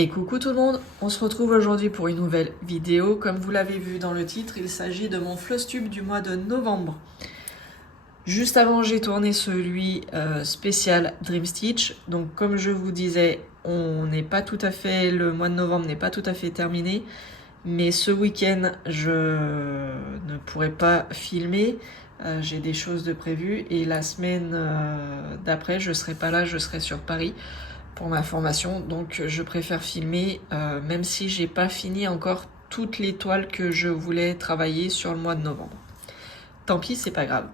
Et coucou tout le monde, on se retrouve aujourd'hui pour une nouvelle vidéo. Comme vous l'avez vu dans le titre, il s'agit de mon Flosstube du mois de novembre. Juste avant, j'ai tourné celui spécial Dream Stitch. Donc comme je vous disais, le mois de novembre n'est pas tout à fait terminé. Mais ce week-end, je ne pourrai pas filmer. J'ai des choses de prévues. Et la semaine d'après, je serai pas là, je serai sur Paris pour ma formation, donc je préfère filmer, même si j'ai pas fini encore toutes les toiles que je voulais travailler sur le mois de novembre. Tant pis, c'est pas grave.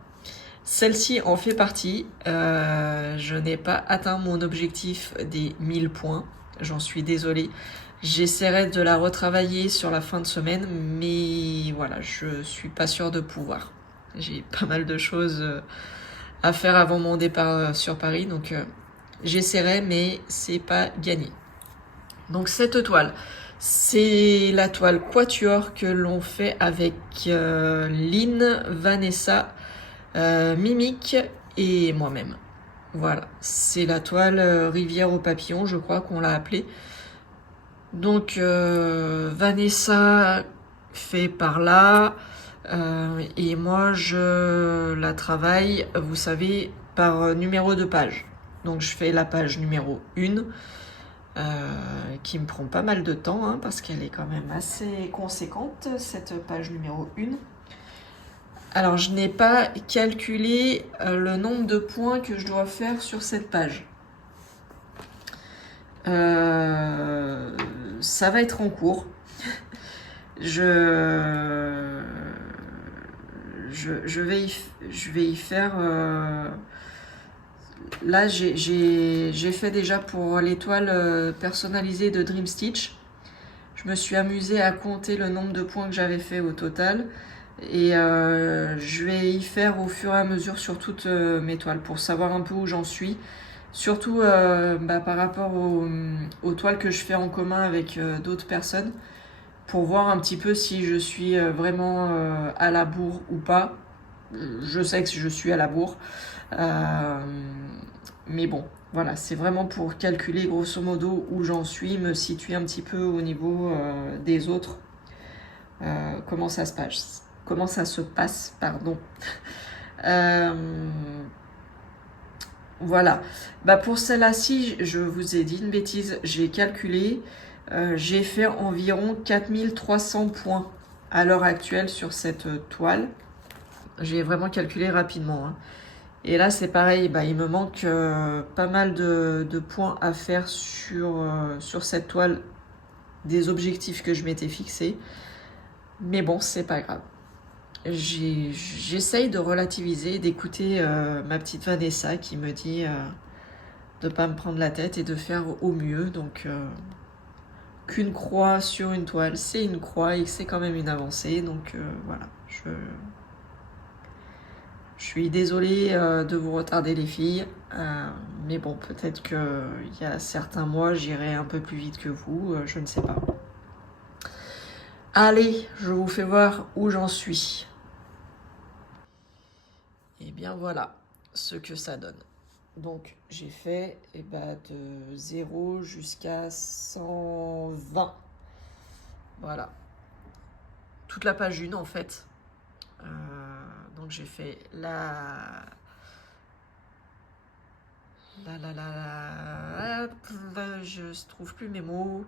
Celle-ci en fait partie. Je n'ai pas atteint mon objectif des 1000 points. J'en suis désolée. J'essaierai de la retravailler sur la fin de semaine, mais voilà, je suis pas sûre de pouvoir. J'ai pas mal de choses à faire avant mon départ sur Paris, donc j'essaierai, mais c'est pas gagné. Donc cette toile, c'est la toile Quatuor que l'on fait avec Lynn, Vanessa, Mimic et moi-même. Voilà, c'est la toile Rivière aux papillons, je crois qu'on l'a appelée. Donc Vanessa fait par là, et moi je la travaille, vous savez, par numéro de page. Donc je fais la page numéro 1, qui me prend pas mal de temps, hein, parce qu'elle est quand même assez conséquente, cette page numéro 1. Alors je n'ai pas calculé le nombre de points que je dois faire sur cette page. Ça va être en cours. Je vais y faire... Là, j'ai fait déjà pour l'étoile personnalisée de Dream Stitch. Je me suis amusée à compter le nombre de points que j'avais fait au total. Et je vais y faire au fur et à mesure sur toutes mes toiles pour savoir un peu où j'en suis. Surtout par rapport aux toiles que je fais en commun avec d'autres personnes. Pour voir un petit peu si je suis vraiment à la bourre ou pas. Je sais que je suis à la bourre. Mais bon, voilà, c'est vraiment pour calculer grosso modo où j'en suis, me situer un petit peu au niveau des autres. Comment ça se passe, pardon. Voilà. Pour celle-ci, je vous ai dit une bêtise, j'ai calculé. J'ai fait environ 4300 points à l'heure actuelle sur cette toile. J'ai vraiment calculé rapidement, hein. Et là, c'est pareil, il me manque pas mal de points à faire sur cette toile, des objectifs que je m'étais fixés. Mais bon, c'est pas grave. J'essaye de relativiser, d'écouter ma petite Vanessa qui me dit de pas me prendre la tête et de faire au mieux. Donc, qu'une croix sur une toile, c'est une croix et que c'est quand même une avancée. Donc, voilà, je suis désolée de vous retarder les filles, mais bon, peut-être qu'il y a certains mois, j'irai un peu plus vite que vous, je ne sais pas. Allez, je vous fais voir où j'en suis. Et bien voilà ce que ça donne. Donc j'ai fait de 0 jusqu'à 120. Voilà. Toute la page 1 en fait. Donc j'ai fait je trouve plus mes mots.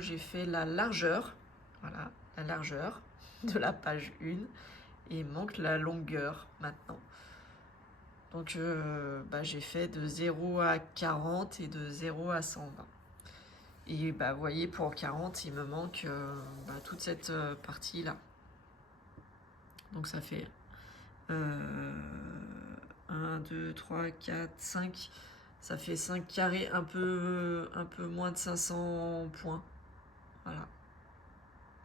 J'ai fait la largeur. Voilà, la largeur de la page 1. Et il manque la longueur maintenant. Donc j'ai fait de 0 à 40 et de 0 à 120. Et vous voyez, pour 40, il me manque toute cette partie-là. Donc ça fait 1, 2, 3, 4, 5. Ça fait 5 carrés, un peu moins de 500 points. Voilà.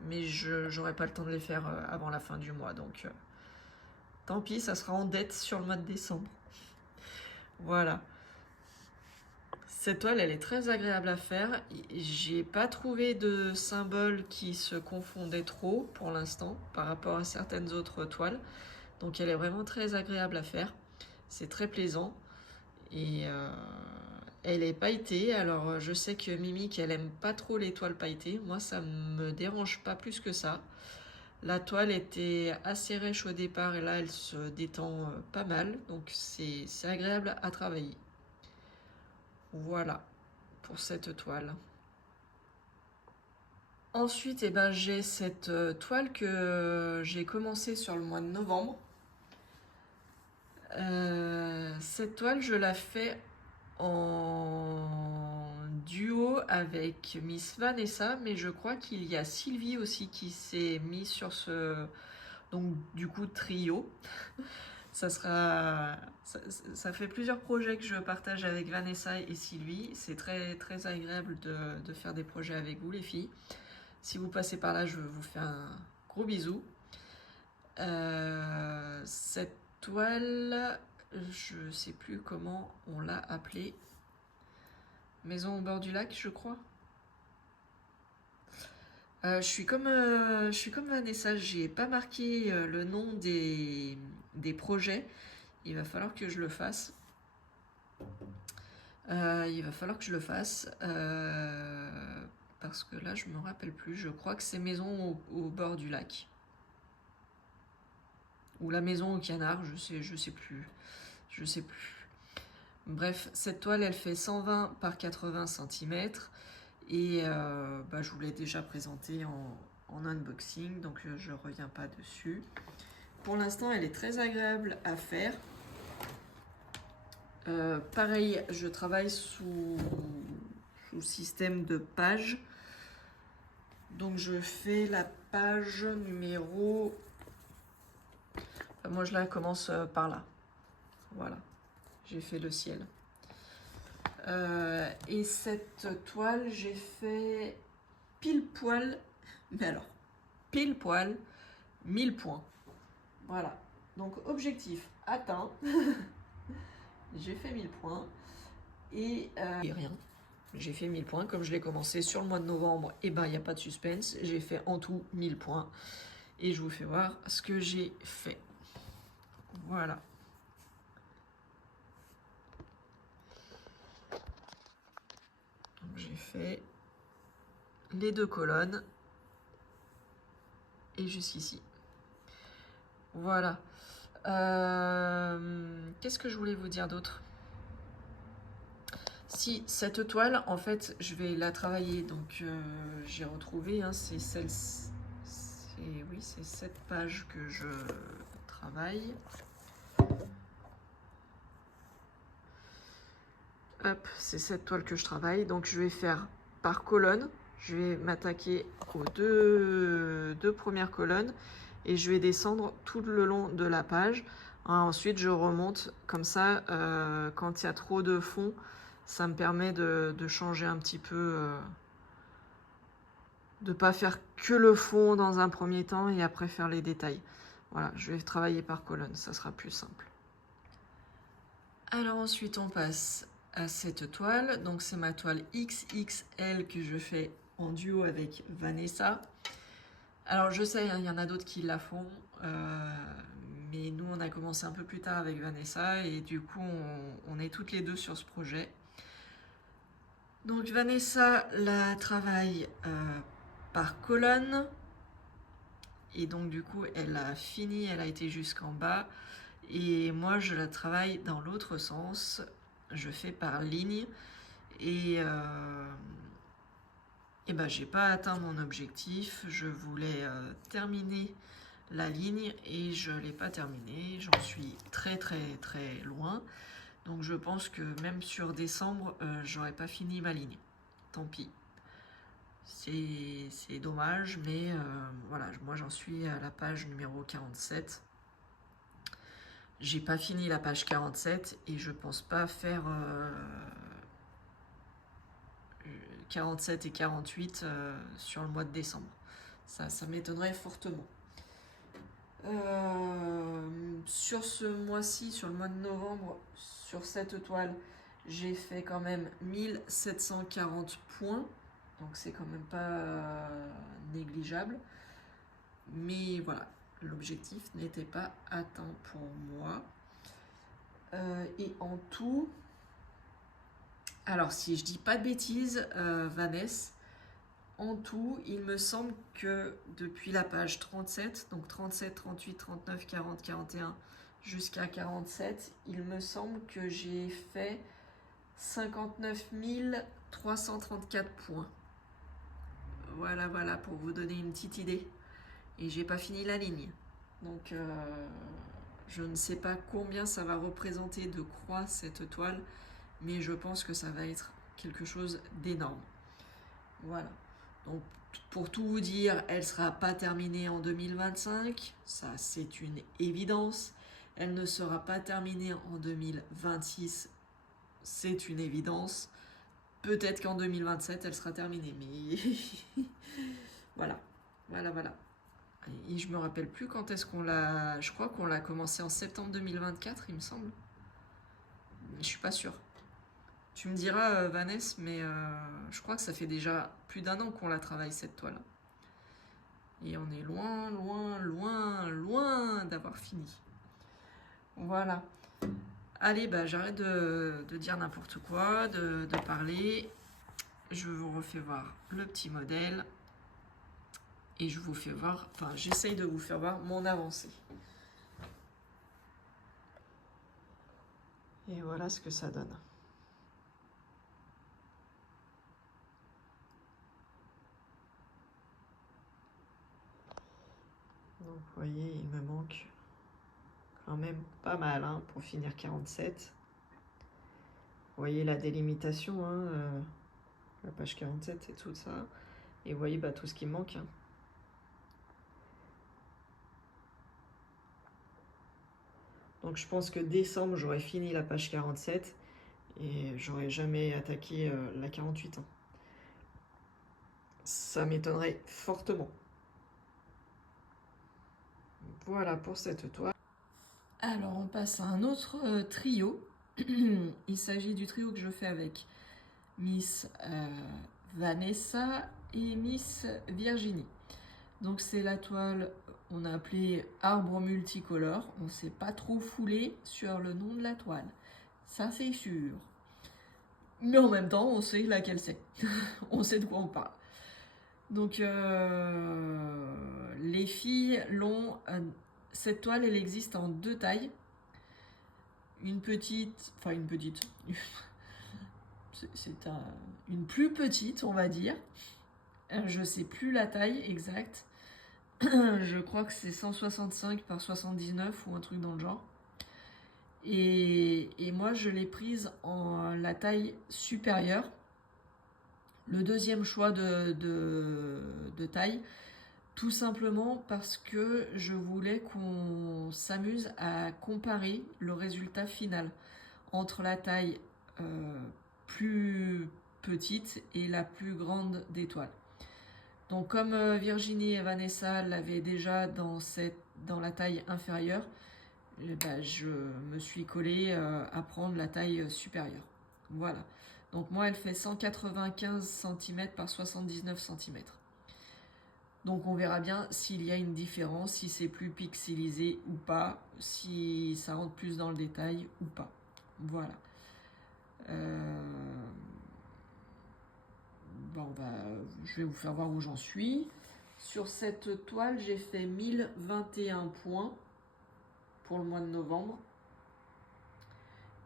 Mais j'aurai pas le temps de les faire avant la fin du mois. Donc tant pis, ça sera en dette sur le mois de décembre. Voilà. Cette toile, elle est très agréable à faire. J'ai pas trouvé de symbole qui se confondait trop pour l'instant par rapport à certaines autres toiles. Donc elle est vraiment très agréable à faire. C'est très plaisant. Et elle est pailletée. Alors je sais que Mimi, elle aime pas trop les toiles pailletées. Moi, ça me dérange pas plus que ça. La toile était assez rêche au départ et là elle se détend pas mal, donc c'est agréable à travailler. Voilà pour cette toile. Ensuite, eh ben, j'ai cette toile que j'ai commencé sur le mois de novembre. Cette toile, je la fais en duo avec Miss Vanessa, mais je crois qu'il y a Sylvie aussi qui s'est mise sur ce, donc du coup trio. Ça fait plusieurs projets que je partage avec Vanessa et Sylvie. C'est très très agréable de faire des projets avec vous les filles. Si vous passez par là, je vous fais un gros bisou. Cette toile, je sais plus comment on l'a appelée. Maison au bord du lac, je crois. Je suis comme Vanessa, j'ai pas marqué le nom des projets. Il va falloir que je le fasse. Parce que là je me rappelle plus. Je crois que c'est Maison au bord du lac. Ou la Maison au canard, je sais plus. Bref, cette toile elle fait 120 par 80 cm. Et je vous l'ai déjà présenté en unboxing, donc je reviens pas dessus. Pour l'instant, elle est très agréable à faire. Pareil, je travaille sous système de pages. Donc je fais la page numéro... moi je la commence par là. Voilà, j'ai fait le ciel. Et cette toile, j'ai fait pile poil, mais alors, pile poil, 1000 points. Voilà, donc objectif atteint. J'ai fait 1000 points. Et rien. J'ai fait 1000 points. Comme je l'ai commencé sur le mois de novembre, et ben il n'y a pas de suspense. J'ai fait en tout 1000 points. Et je vous fais voir ce que j'ai fait. Voilà. Donc j'ai fait les 2 colonnes. Et jusqu'ici. Voilà. Qu'est-ce que je voulais vous dire d'autre? Si, cette toile, en fait, je vais la travailler. Donc, j'ai retrouvé, hein, c'est celle-ci. Oui, c'est cette page que je travaille. Hop, c'est cette toile que je travaille. Donc, je vais faire par colonne. Je vais m'attaquer aux deux premières colonnes et je vais descendre tout le long de la page. Ensuite, je remonte comme ça. Quand il y a trop de fond, ça me permet de changer un petit peu, de pas faire que le fond dans un premier temps et après faire les détails. Voilà, je vais travailler par colonne, ça sera plus simple. Alors ensuite, on passe à cette toile. Donc c'est ma toile XXL que je fais en duo avec Vanessa. Alors je sais, il y en a d'autres qui la font, mais nous on a commencé un peu plus tard avec Vanessa et du coup on est toutes les deux sur ce projet. Donc Vanessa la travaille par colonne et donc du coup elle a fini, elle a été jusqu'en bas et moi je la travaille dans l'autre sens, je fais par ligne et j'ai pas atteint mon objectif. Je voulais terminer la ligne et je l'ai pas terminée. J'en suis très très très loin. Donc je pense que même sur décembre, j'aurais pas fini ma ligne. Tant pis. C'est dommage, mais voilà, moi j'en suis à la page numéro 47. J'ai pas fini la page 47 et je pense pas faire 47 et 48 sur le mois de décembre. Ça m'étonnerait fortement. Sur ce mois-ci, sur le mois de novembre, sur cette toile, j'ai fait quand même 1740 points. Donc c'est quand même pas négligeable. Mais voilà, l'objectif n'était pas atteint pour moi. Et en tout, Alors, si je dis pas de bêtises, Vanessa, en tout, il me semble que depuis la page 37, donc 37, 38, 39, 40, 41 jusqu'à 47, il me semble que j'ai fait 59 334 points. Voilà, voilà, pour vous donner une petite idée. Et j'ai pas fini la ligne. Donc, je ne sais pas combien ça va représenter de croix cette toile, mais je pense que ça va être quelque chose d'énorme. Voilà. Donc, pour tout vous dire, elle ne sera pas terminée en 2025, ça c'est une évidence. Elle ne sera pas terminée en 2026, c'est une évidence. Peut-être qu'en 2027, elle sera terminée, mais voilà, voilà, voilà. Et je me rappelle plus quand est-ce qu'on l'a... Je crois qu'on l'a commencé en septembre 2024, il me semble. Je suis pas sûre. Tu me diras, Vanessa, mais je crois que ça fait déjà plus d'un an qu'on la travaille, cette toile. Et on est loin, loin, loin, loin d'avoir fini. Voilà. Allez, bah, j'arrête de dire n'importe quoi, de parler. Je vous refais voir le petit modèle. Et je vous fais voir, enfin, j'essaye de vous faire voir mon avancée. Et voilà ce que ça donne. Donc vous voyez, il me manque quand même pas mal hein, pour finir 47. Vous voyez la délimitation, hein, la page 47 et tout ça. Et vous voyez bah, tout ce qui me manque. Hein. Donc je pense que décembre, j'aurai fini la page 47 et j'aurai jamais attaqué la 48. Hein. Ça m'étonnerait fortement. Voilà pour cette toile. Alors on passe à un autre trio. Il s'agit du trio que je fais avec Miss Vanessa et Miss Virginie. Donc c'est la toile, on a appelé arbre multicolore. On ne s'est pas trop foulé sur le nom de la toile. Ça c'est sûr. Mais en même temps, on sait laquelle c'est. On sait de quoi on parle. Donc les filles l'ont... cette toile, elle existe en deux tailles. Une petite... Enfin une petite... c'est une plus petite, on va dire. Je sais plus la taille exacte. Je crois que c'est 165 par 79 ou un truc dans le genre. Et moi, je l'ai prise en la taille supérieure. Le deuxième choix de taille, tout simplement parce que je voulais qu'on s'amuse à comparer le résultat final entre la taille plus petite et la plus grande des toiles. Donc comme Virginie et Vanessa l'avaient déjà dans la taille inférieure, bah, je me suis collée à prendre la taille supérieure. Voilà. Donc moi, elle fait 195 cm par 79 cm. Donc on verra bien s'il y a une différence, si c'est plus pixelisé ou pas, si ça rentre plus dans le détail ou pas. Voilà. Bon, je vais vous faire voir où j'en suis. Sur cette toile, j'ai fait 1021 points pour le mois de novembre.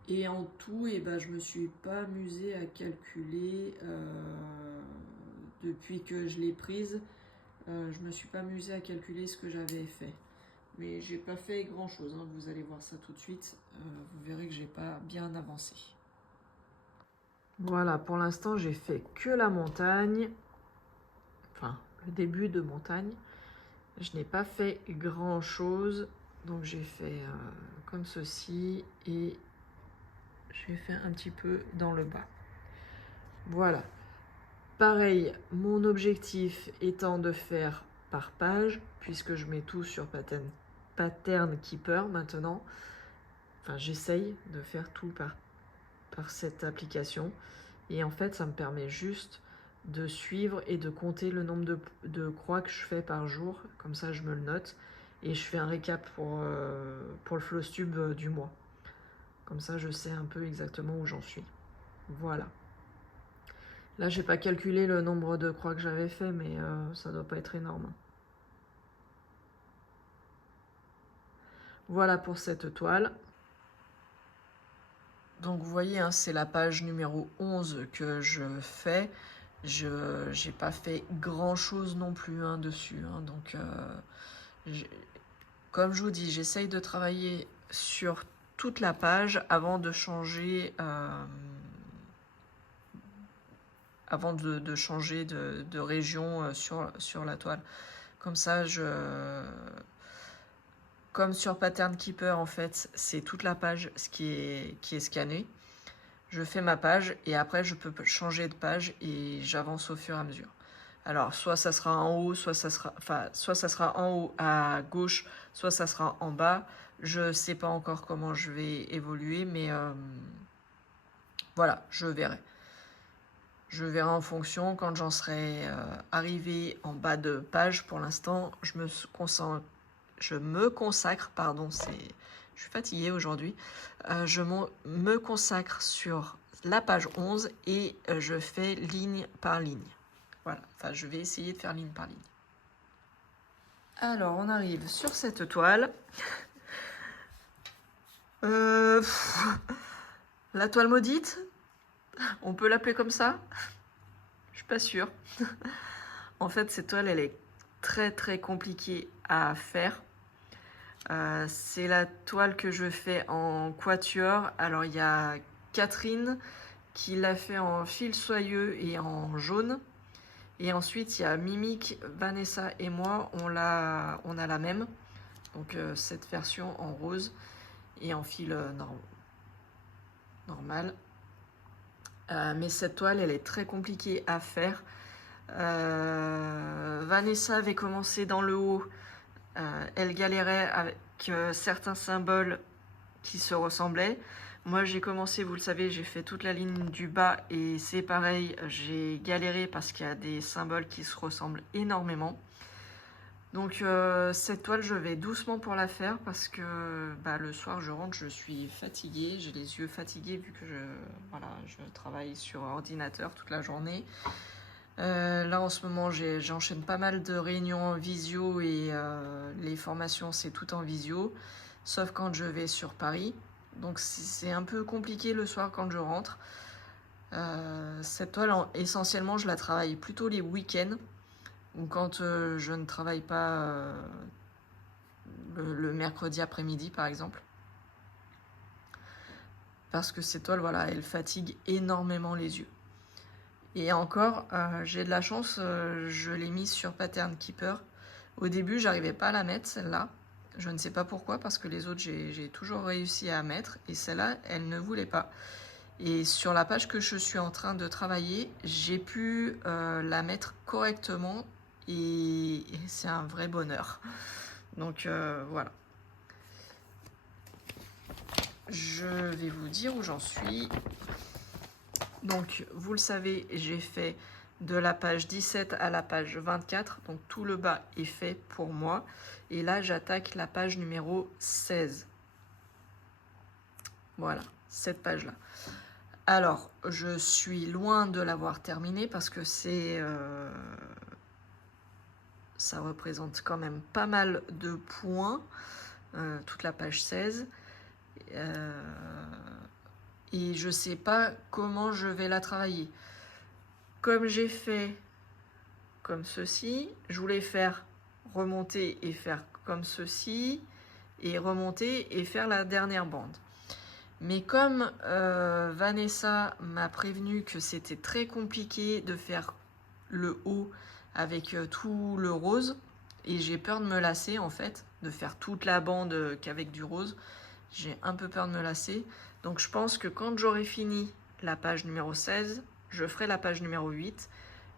Et en tout, je me suis pas amusée à calculer depuis que je l'ai prise. Je me suis pas amusée à calculer ce que j'avais fait. Mais j'ai pas fait grand chose, hein. Vous allez voir ça tout de suite. Vous verrez que j'ai pas bien avancé. Voilà, pour l'instant, j'ai fait que la montagne. Enfin, le début de montagne. Je n'ai pas fait grand chose. Donc j'ai fait comme ceci et j'ai fait un petit peu dans le bas. Voilà. Pareil, mon objectif étant de faire par page, puisque je mets tout sur Pattern Keeper maintenant. Enfin, j'essaye de faire tout par cette application. Et en fait, ça me permet juste de suivre et de compter le nombre de croix que je fais par jour. Comme ça, je me le note. Et je fais un récap pour le Flowstube du mois. Comme ça, je sais un peu exactement où j'en suis. Voilà. Là, j'ai pas calculé le nombre de croix que j'avais fait, mais ça doit pas être énorme. Voilà pour cette toile. Donc vous voyez, hein, c'est la page numéro 11 que je fais. Je n'ai pas fait grand chose non plus hein, dessus. Hein, donc comme je vous dis, j'essaye de travailler sur toute la page avant de changer, changer de région sur la toile. Comme ça, comme sur Pattern Keeper, en fait, c'est toute la page qui est scannée. Je fais ma page et après, je peux changer de page et j'avance au fur et à mesure. Alors, soit ça sera en haut, soit ça sera en haut à gauche, soit ça sera en bas. Je sais pas encore comment je vais évoluer, mais voilà, je verrai. Je verrai en fonction quand j'en serai arrivé en bas de page. Pour l'instant, je me consacre, pardon, je suis fatiguée aujourd'hui. Je me consacre sur la page 11 et je fais ligne par ligne. Voilà, enfin je vais essayer de faire ligne par ligne. Alors on arrive sur cette toile. La toile maudite, on peut l'appeler comme ça? Je suis pas sûre. En fait cette toile elle est très compliquée à faire. C'est la toile que je fais en quatuor. Alors il y a Catherine qui l'a fait en fil soyeux et en jaune. Et ensuite, il y a Mimic, Vanessa et moi, on a la même. Donc cette version en rose et en fil normal. Mais cette toile, elle est très compliquée à faire. Vanessa avait commencé dans le haut. Elle galérait avec certains symboles qui se ressemblaient. Moi, j'ai commencé, vous le savez, j'ai fait toute la ligne du bas et c'est pareil, j'ai galéré parce qu'il y a des symboles qui se ressemblent énormément. Donc cette toile, je vais doucement pour la faire parce que le soir, je rentre, je suis fatiguée, j'ai les yeux fatigués vu que je travaille sur ordinateur toute la journée. Là, en ce moment, j'enchaîne pas mal de réunions en visio et les formations, c'est tout en visio, sauf quand je vais sur Paris. Donc c'est un peu compliqué le soir quand je rentre. Cette toile, essentiellement, je la travaille plutôt les week-ends ou quand je ne travaille pas le mercredi après-midi, par exemple. Parce que cette toile, voilà, elle fatigue énormément les yeux. Et encore, j'ai de la chance, je l'ai mise sur Pattern Keeper. Au début, j'arrivais pas à la mettre, celle-là. Je ne sais pas pourquoi, parce que les autres, j'ai toujours réussi à mettre. Et celle-là, elle ne voulait pas. Et sur la page que je suis en train de travailler, j'ai pu la mettre correctement. Et c'est un vrai bonheur. Donc voilà. Je vais vous dire où j'en suis. Donc, vous le savez, j'ai fait de la page 17 à la page 24. Donc, tout le bas est fait pour moi. Et là, j'attaque la page numéro 16. Voilà, cette page-là. Alors, je suis loin de l'avoir terminée parce que ça représente quand même pas mal de points, toute la page 16. Et je sais pas comment je vais la travailler. Comme j'ai fait comme ceci, je voulais faire remonter et faire comme ceci, et remonter et faire la dernière bande. Mais comme Vanessa m'a prévenu que c'était très compliqué de faire le haut avec tout le rose, et j'ai peur de me lasser en fait, de faire toute la bande qu'avec du rose, j'ai un peu peur de me lasser. Donc je pense que quand j'aurai fini la page numéro 16, je ferai la page numéro 8,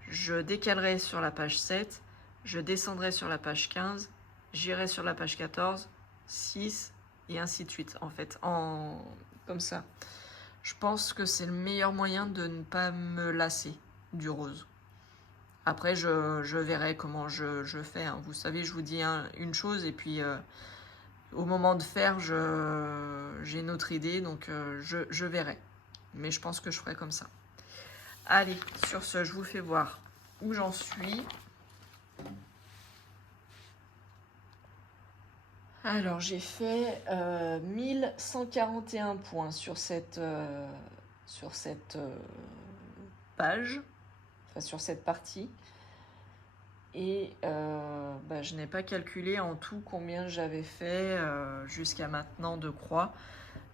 je décalerai sur la page 7, je descendrai sur la page 15, j'irai sur la page 14, 6 et ainsi de suite en fait, comme ça. Je pense que c'est le meilleur moyen de ne pas me lasser du rose. Après, je verrai comment je fais. Hein. Vous savez, je vous dis une chose et puis au moment de faire, j'ai une autre idée, donc je verrai. Mais je pense que je ferai comme ça. Allez, sur ce, je vous fais voir où j'en suis. Alors, j'ai fait 1141 points sur cette page, enfin sur cette partie. Et je n'ai pas calculé en tout combien j'avais fait jusqu'à maintenant de croix.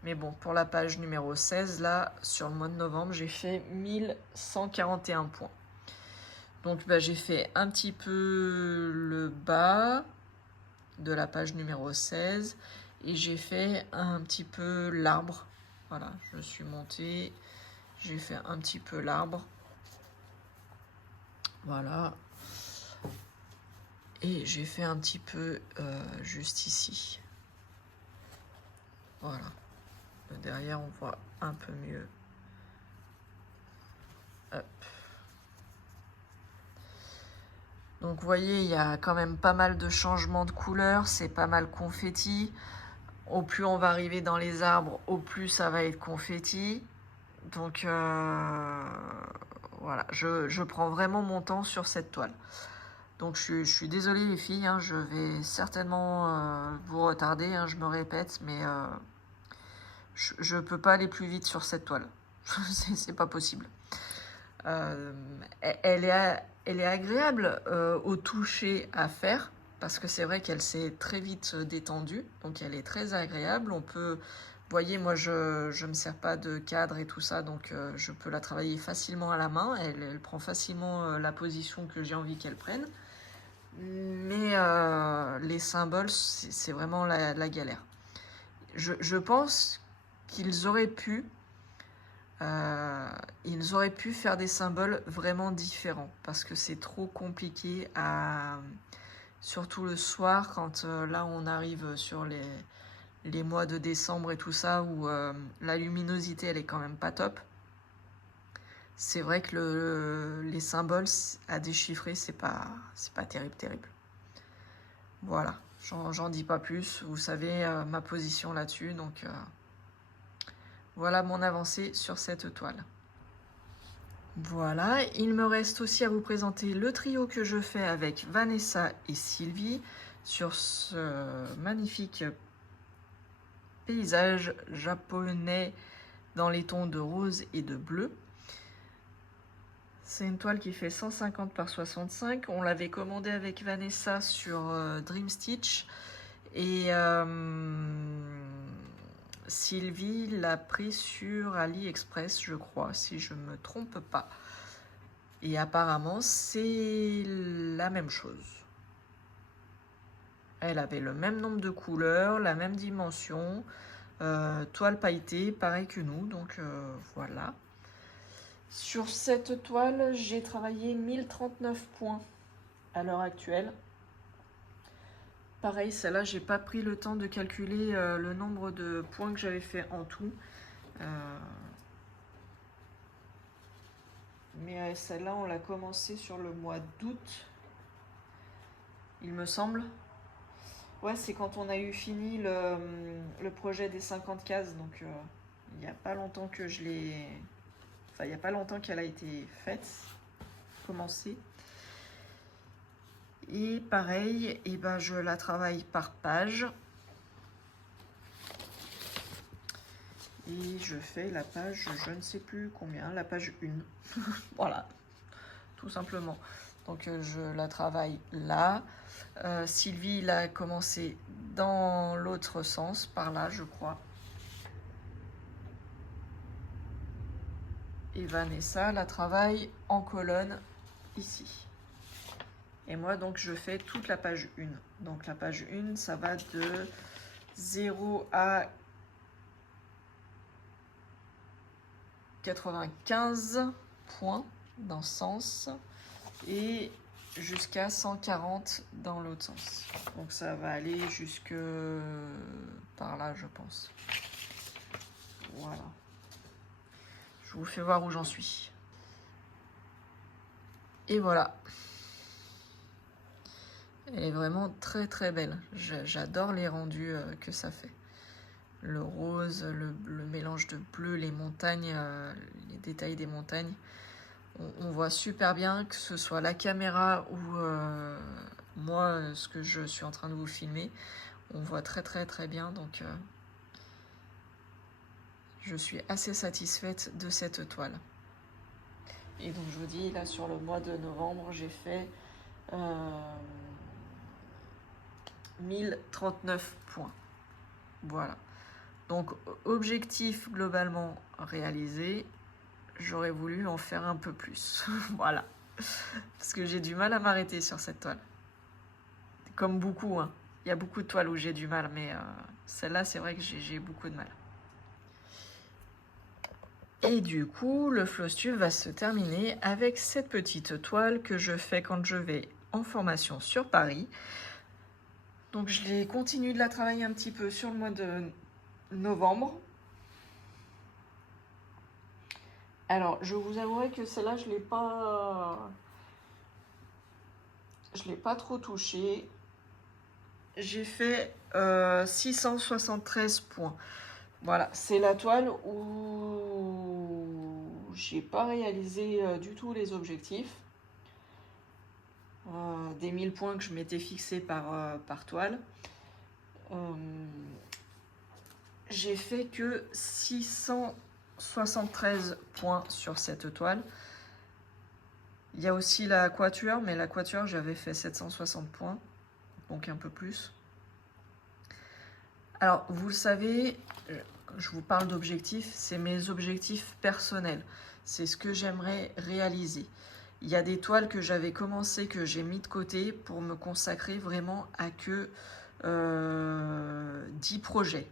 Mais bon, pour la page numéro 16, là, sur le mois de novembre, j'ai fait 1141 points. Donc j'ai fait un petit peu le bas de la page numéro 16 et j'ai fait un petit peu l'arbre. Voilà, je suis montée, j'ai fait un petit peu l'arbre. Voilà. Et j'ai fait un petit peu juste ici. Voilà. Derrière, on voit un peu mieux. Hop. Donc vous voyez, il y a quand même pas mal de changements de couleurs, c'est pas mal confetti. Au plus on va arriver dans les arbres, au plus ça va être confetti. Donc voilà, je prends vraiment mon temps sur cette toile. Donc je suis désolée les filles, hein, je vais certainement vous retarder, hein, je me répète, mais je peux pas aller plus vite sur cette toile. C'est pas possible. Elle est agréable au toucher à faire, parce que c'est vrai qu'elle s'est très vite détendue, donc elle est très agréable. On peut, vous voyez, moi je me sers pas de cadre et tout ça, donc je peux la travailler facilement à la main. Elle prend facilement la position que j'ai envie qu'elle prenne. Mais les symboles, c'est vraiment la galère. Je pense qu'ils auraient pu faire des symboles vraiment différents parce que c'est trop compliqué surtout le soir quand là on arrive sur les mois de décembre et tout ça où la luminosité elle est quand même pas top. C'est vrai que les symboles à déchiffrer c'est pas terrible. Voilà, j'en dis pas plus, vous savez ma position là-dessus, donc voilà mon avancée sur cette toile. Voilà, il me reste aussi à vous présenter le trio que je fais avec Vanessa et Sylvie sur ce magnifique paysage japonais dans les tons de rose et de bleu. C'est une toile qui fait 150 par 65. On l'avait commandé avec Vanessa sur Dream Stitch et Sylvie l'a pris sur AliExpress, je crois, si je ne me trompe pas. Et apparemment, c'est la même chose. Elle avait le même nombre de couleurs, la même dimension, toile pailletée, pareil que nous, donc voilà. Sur cette toile, j'ai travaillé 1039 points à l'heure actuelle. Pareil, celle-là, j'ai pas pris le temps de calculer le nombre de points que j'avais fait en tout. Mais celle-là, on l'a commencé sur le mois d'août, il me semble. Ouais, c'est quand on a eu fini le projet des 50 cases, donc il n'y a pas longtemps que je l'ai... Enfin, il n'y a pas longtemps qu'elle a été faite, commencée. Et pareil, je la travaille par page. Et je fais la page, je ne sais plus combien, la page 1. Voilà, tout simplement. Donc je la travaille là. Sylvie l'a commencé dans l'autre sens, par là je crois. Et Vanessa la travaille en colonne ici. Et moi donc je fais toute la page 1. Donc la page 1 ça va de 0 à 95 points dans ce sens et jusqu'à 140 dans l'autre sens. Donc ça va aller jusque par là je pense. Voilà. Je vous fais voir où j'en suis. Et voilà. Elle est vraiment très très belle. J'adore les rendus que ça fait. Le rose, le mélange de bleu, les montagnes, les détails des montagnes. On voit super bien, que ce soit la caméra ou moi, ce que je suis en train de vous filmer. On voit très bien, donc je suis assez satisfaite de cette toile. Et donc je vous dis, là sur le mois de novembre, j'ai fait 1039 points. Voilà. Donc objectif globalement réalisé, j'aurais voulu en faire un peu plus. Voilà. Parce que j'ai du mal à m'arrêter sur cette toile. Comme beaucoup, hein. Il y a beaucoup de toiles où j'ai du mal, mais celle-là, c'est vrai que j'ai beaucoup de mal. Et du coup, le floss tube va se terminer avec cette petite toile que je fais quand je vais en formation sur Paris. Donc je continue de la travailler un petit peu sur le mois de novembre. Alors, je vous avouerai que celle-là, je l'ai pas trop touchée. J'ai fait 673 points. Voilà, c'est la toile où j'ai pas réalisé du tout les objectifs. Des 1000 points que je m'étais fixé par toile. J'ai fait que 673 points sur cette toile. Il y a aussi la quatuor, mais la quatuor j'avais fait 760 points, donc un peu plus. Alors, vous le savez, je vous parle d'objectifs, c'est mes objectifs personnels. C'est ce que j'aimerais réaliser. Il y a des toiles que j'avais commencé, que j'ai mis de côté pour me consacrer vraiment à que 10 projets.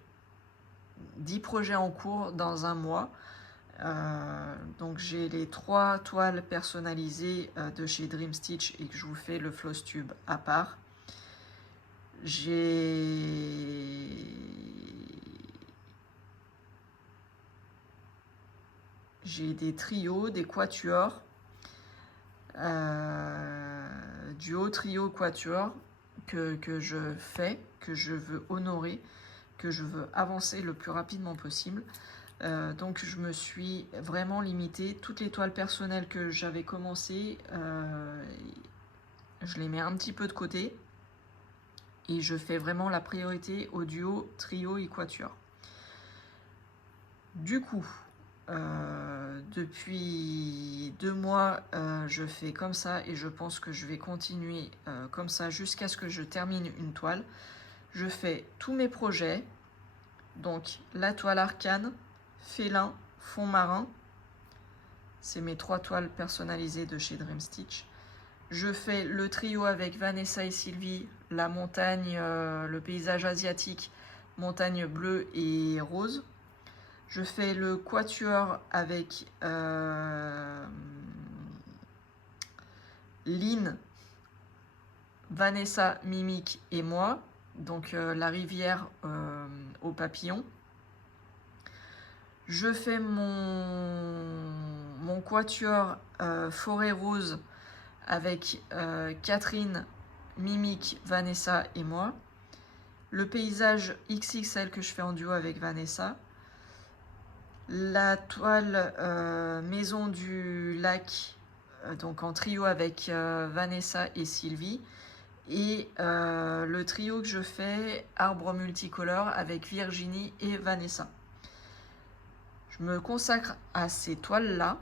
10 projets en cours dans un mois. Donc j'ai les 3 toiles personnalisées de chez Dream Stitch et que je vous fais le floss tube à part. J'ai des trios, des quatuors, duo, trio, quatuor que je fais, que je veux honorer, que je veux avancer le plus rapidement possible. Donc je me suis vraiment limitée. Toutes les toiles personnelles que j'avais commencé, je les mets un petit peu de côté et je fais vraiment la priorité au duo, trio et quatuor. Du coup, depuis 2 mois, je fais comme ça et je pense que je vais continuer comme ça jusqu'à ce que je termine une toile. Je fais tous mes projets, donc la toile arcane, félin, fond marin. C'est mes 3 toiles personnalisées de chez Dream Stitch. Je fais le trio avec Vanessa et Sylvie, la montagne, le paysage asiatique, montagne bleue et rose. Je fais le quatuor avec Lynn, Vanessa, Mimic et moi. Donc la rivière aux papillons. Je fais mon quatuor forêt rose avec Catherine, Mimic, Vanessa et moi. Le paysage XXL que je fais en duo avec Vanessa. La toile maison du lac, donc en trio avec Vanessa et Sylvie. Et le trio que je fais, arbre multicolore avec Virginie et Vanessa. Je me consacre à ces toiles-là.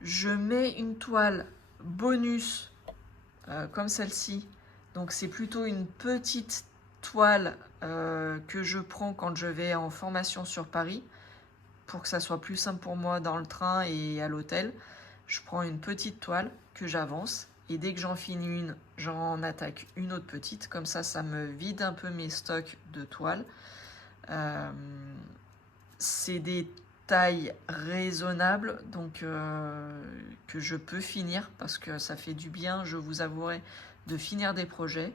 Je mets une toile bonus comme celle-ci. Donc c'est plutôt une petite toile que je prends quand je vais en formation sur Paris. Pour que ça soit plus simple pour moi dans le train et à l'hôtel, je prends une petite toile que j'avance. Et dès que j'en finis une, j'en attaque une autre petite. Comme ça, ça me vide un peu mes stocks de toiles. C'est des tailles raisonnables, donc que je peux finir parce que ça fait du bien, je vous avouerai, de finir des projets.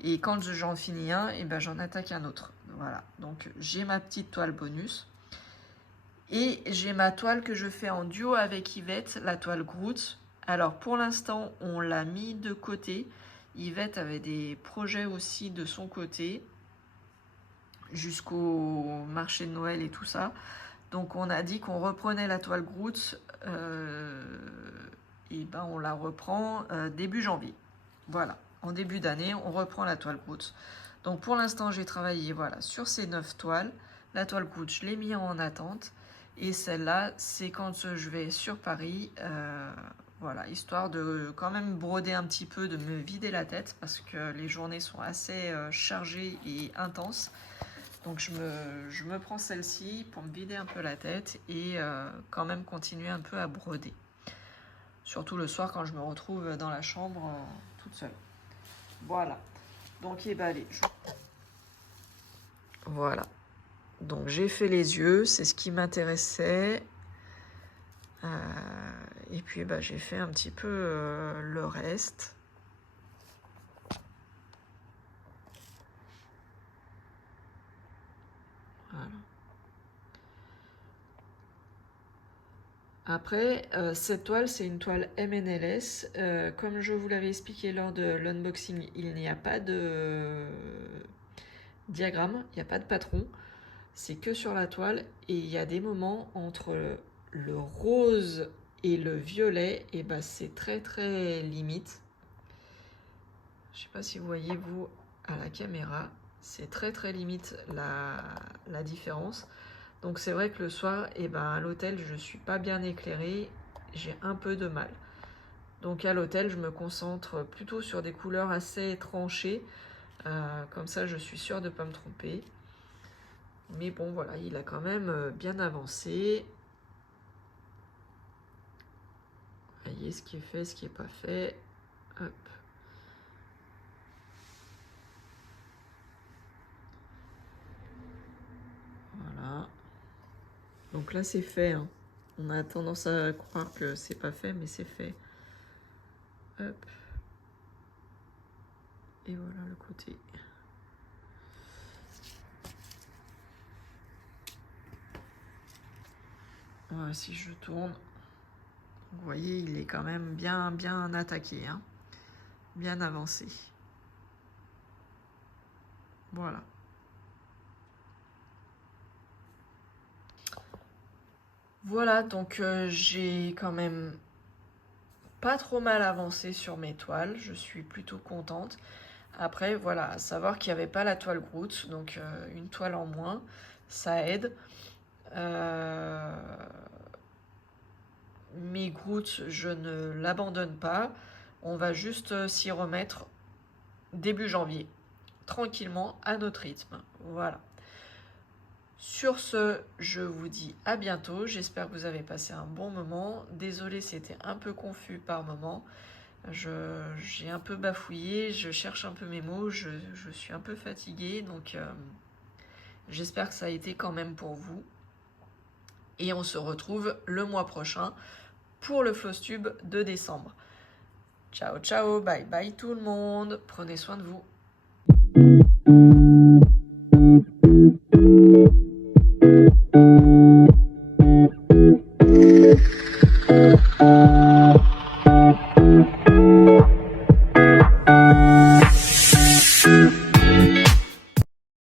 Et quand j'en finis un, et ben j'en attaque un autre. Voilà, donc j'ai ma petite toile bonus. Et j'ai ma toile que je fais en duo avec Yvette, la toile Groot. Alors pour l'instant, on l'a mis de côté. Yvette avait des projets aussi de son côté, jusqu'au marché de Noël et tout ça. Donc on a dit qu'on reprenait la toile Groot, et ben on la reprend début janvier. Voilà, en début d'année, on reprend la toile Groot. Donc pour l'instant, j'ai travaillé voilà, sur ces 9 toiles. La toile Groot, je l'ai mis en attente. Et celle-là, c'est quand je vais sur Paris, voilà, histoire de quand même broder un petit peu, de me vider la tête, parce que les journées sont assez chargées et intenses. Donc je me prends celle-ci pour me vider un peu la tête et quand même continuer un peu à broder. Surtout le soir quand je me retrouve dans la chambre toute seule. Voilà. Donc eh ben, allez. Voilà. Donc j'ai fait les yeux, c'est ce qui m'intéressait. Et puis bah, j'ai fait un petit peu le reste. Voilà. Après, cette toile, c'est une toile MNLS. Comme je vous l'avais expliqué lors de l'unboxing, il n'y a pas de diagramme, il n'y a pas de patron. C'est que sur la toile. Et il y a des moments entre le rose et le violet, et bah, c'est très très limite. Je sais pas si vous voyez, vous, à la caméra, c'est très très limite la différence. Donc c'est vrai que le soir, et ben, à l'hôtel, je ne suis pas bien éclairée, j'ai un peu de mal. Donc à l'hôtel, je me concentre plutôt sur des couleurs assez tranchées. Comme ça, je suis sûre de ne pas me tromper. Mais bon, voilà, il a quand même bien avancé. Vous voyez ce qui est fait, ce qui n'est pas fait. Hop. Voilà. Donc là, c'est fait. Hein. On a tendance à croire que c'est pas fait, mais c'est fait. Hop. Et voilà le côté. Voilà, si je tourne, vous voyez, il est quand même bien attaqué, hein, bien avancé. Voilà. Voilà, donc j'ai quand même pas trop mal avancé sur mes toiles, je suis plutôt contente. Après, voilà, à savoir qu'il n'y avait pas la toile Groot, donc une toile en moins, ça aide. Mes Groot, je ne l'abandonne pas. On va juste s'y remettre début janvier, tranquillement, à notre rythme. Voilà. Sur ce, je vous dis à bientôt. J'espère que vous avez passé un bon moment. Désolée, c'était un peu confus par moment. J'ai un peu bafouillé, je cherche un peu mes mots, je suis un peu fatiguée, donc j'espère que ça a été quand même pour vous. Et on se retrouve le mois prochain pour le Flosstube de décembre. Ciao, ciao, bye bye tout le monde. Prenez soin de vous.